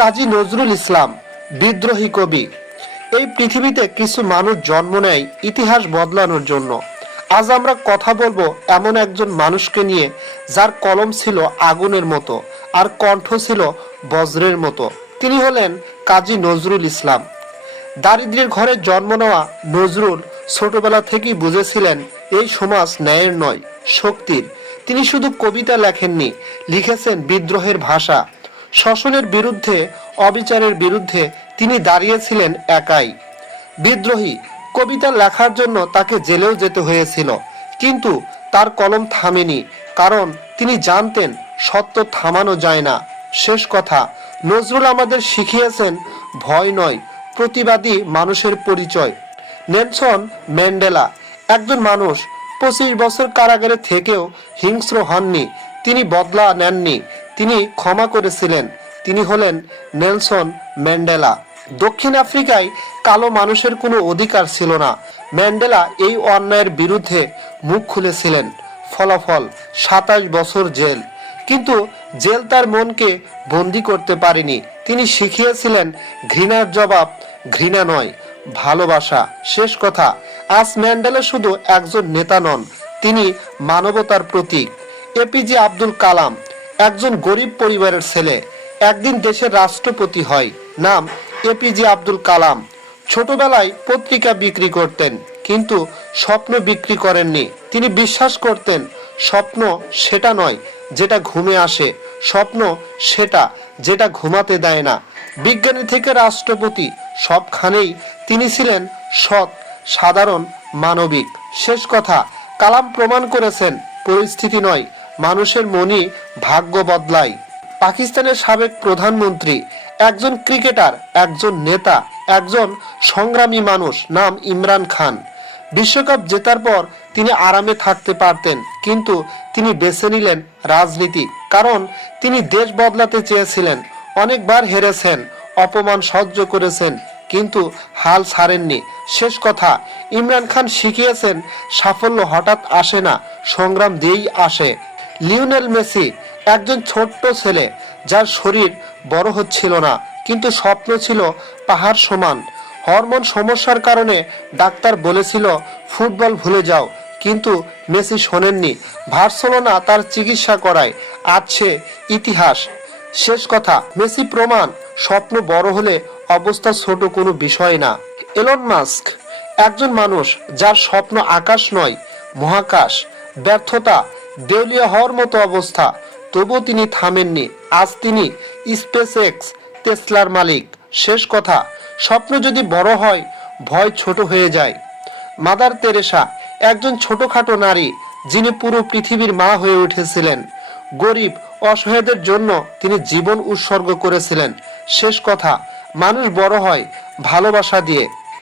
কাজী নজরুল ইসলাম বিদ্রোহী কবি। এই পৃথিবীতে কিছু মানুষ জন্ম নেয় ইতিহাস বদলানোর জন্য। আজ আমরা কথা বলবো এমন একজন মানুষকে নিয়ে, যার কলম ছিল আগুনের মতো আর কণ্ঠ ছিল বজ্রের মতো। তিনি হলেন কাজী নজরুল ইসলাম। দারিদ্র্যের ঘরে জন্ম নেওয়া নজরুল ছোটবেলা থেকেই বুঝেছিলেন এই সমাজ ন্যায়ের নয়, শক্তির। তিনি শুধু কবিতা লেখেননি, লিখেছেন বিদ্রোহের ভাষা। শোষণের বিরুদ্ধে, অবিচারের বিরুদ্ধে তিনি দাঁড়িয়েছিলেন একাই। বিদ্রোহী কবিতা লেখার জন্য তাকে জেলেও যেতে হয়েছিল, কিন্তু তার কলম থামেনি, কারণ তিনি জানতেন সত্য থামানো যায় না। শেষ কথা, নজরুল আমাদের শিখিয়েছেন ভয় নয়, প্রতিবাদী মানুষের পরিচয়। নেলসন ম্যান্ডেলা একজন মানুষ, 25 বছর কারাগারে থেকেও হিংস্র হননি। তিনি বদলা নেননি, তিনি ক্ষমা করেছিলেন। তিনি হলেন নেলসন ম্যান্ডেলা। দক্ষিণ আফ্রিকায় কালো মানুষের কোনো অধিকার ছিল না। ম্যান্ডেলা এই অন্যায়ের বিরুদ্ধে মুখ খুলেছিলেন। ফলাফল 27 বছর জেল। কিন্তু জেল তার মনকে বন্দি করতে পারেনি। তিনি শিখিয়েছিলেন ঘৃণার জবাব ঘৃণা নয়, ভালোবাসা। শেষ কথা, আজ ম্যান্ডেলা শুধু একজন নেতা নন, তিনি মানবতার প্রতীক। এপিজে আব্দুল কালাম একজন গরিব পরিবারের ছেলে, একদিন দেশের রাষ্ট্রপতি হয়। নাম এপিজে আব্দুল কালাম। ছোটবেলায় পত্রিকা বিক্রি করতেন, কিন্তু স্বপ্ন বিক্রি করেননি। তিনি বিশ্বাস করতেন স্বপ্ন সেটা নয় যেটা ঘুমে আসে, স্বপ্ন সেটা যেটা ঘুমাতে দেয় না। বিজ্ঞানী থেকে রাষ্ট্রপতি, সবখানেই তিনি ছিলেন সৎ, সাধারণ, মানবিক। শেষ কথা, কালাম প্রমাণ করেছেন পরিস্থিতি নয়, মানুষের মনই ভাগ্য বদলায়। পাকিস্তানের সাবেক প্রধানমন্ত্রী, একজন ক্রিকেটার, একজন নেতা, একজন সংগ্রামী মানুষ, নাম ইমরান খান। বিশ্বকাপ জেতার পর তিনি আরামে থাকতে পারতেন, কিন্তু তিনি বেছে নিলেন রাজনীতি, কারণ তিনি দেশ বদলাতে চেয়েছিলেন। অনেকবার হেরেছেন, অপমান সহ্য করেছেন, কিন্তু হাল ছাড়েননি। শেষ কথা, ইমরান খান শিখিয়েছেন সাফল্য হঠাৎ আসে না, সংগ্রাম দিয়েই আসে। লিওনেল মেসি একজন ছোট্ট ছেলে, যার শরীর বড় হচ্ছিল না, কিন্তু স্বপ্ন ছিল পাহাড় সমান। হরমোন সমস্যার কারণে ডাক্তার বলেছিল ফুটবল ভুলে যাও, কিন্তু মেসি শোনেননি। বার্সেলোনা তার চিকিৎসা করায়, আজ সে ইতিহাস। শেষ কথা, মেসি প্রমাণ স্বপ্ন বড় হলে অবস্থা ছোট কোনো বিষয় না। এলন মাস্ক একজন মানুষ, যার স্বপ্ন আকাশ নয়, মহাকাশ। ব্যর্থতা, দেউলিয়া হওয়ার মতো অবস্থা, তবুও তিনি থামেননি। আজ তিনি স্পেস এক্স, টেসলার মালিক। শেষ কথা, স্বপ্ন যদি বড় হয়, ভয় ছোট হয়ে যায়। মাদার তেরেসা একজন ছোটখাটো নারী, যিনি পুরো পৃথিবীর মা হয়ে উঠেছিলেন। গরিব, অসহায়দের জন্য তিনি জীবন উৎসর্গ করেছিলেন। শেষ কথা, মানুষ বড় হয় ভালোবাসা দিয়ে।